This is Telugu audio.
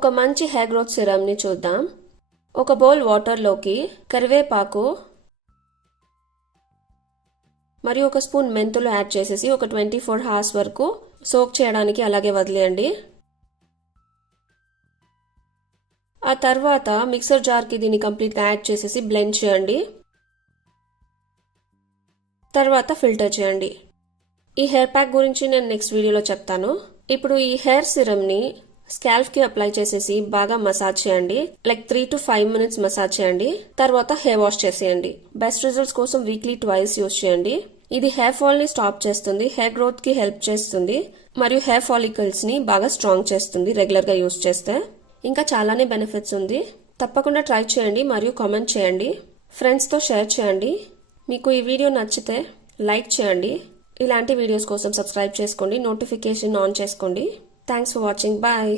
ఒక మంచి హెయిర్ గ్రోత్ సిరమ్ని చూద్దాం. ఒక బౌల్ వాటర్లోకి కరివేపాకు మరియు ఒక స్పూన్ మెంతులు యాడ్ చేసేసి ఒక 24 hours వరకు సోక్ చేయడానికి అలాగే వదిలేయండి. ఆ తర్వాత మిక్సర్ జార్కి దీన్ని కంప్లీట్గా యాడ్ చేసేసి బ్లెండ్ చేయండి. తర్వాత ఫిల్టర్ చేయండి. ఈ హెయిర్ ప్యాక్ గురించి నేను నెక్స్ట్ వీడియోలో చెప్తాను. ఇప్పుడు ఈ హెయిర్ సిరమ్ని స్కాల్ప్కి అప్లై చేసేసి బాగా మసాజ్ చేయండి. లైక్ 3 to 5 minutes మసాజ్ చేయండి. తర్వాత హెయిర్ వాష్ చేసేయండి. బెస్ట్ రిజల్ట్స్ కోసం వీక్లీ ట్వైస్ యూజ్ చేయండి. ఇది హెయిర్ ఫాల్ ని స్టాప్ చేస్తుంది, హెయిర్ గ్రోత్ కి హెల్ప్ చేస్తుంది మరియు హెయిర్ ఫాలికల్స్ ని బాగా స్ట్రాంగ్ చేస్తుంది రెగ్యులర్ గా యూజ్ చేస్తే. ఇంకా చాలానే బెనిఫిట్స్ ఉంది. తప్పకుండా ట్రై చేయండి మరియు కామెంట్ చేయండి. ఫ్రెండ్స్ తో షేర్ చేయండి. మీకు ఈ వీడియో నచ్చితే లైక్ చేయండి. ఇలాంటి వీడియోస్ కోసం సబ్స్క్రైబ్ చేసుకోండి, నోటిఫికేషన్ ఆన్ చేసుకోండి. Thanks for watching. బాయ్.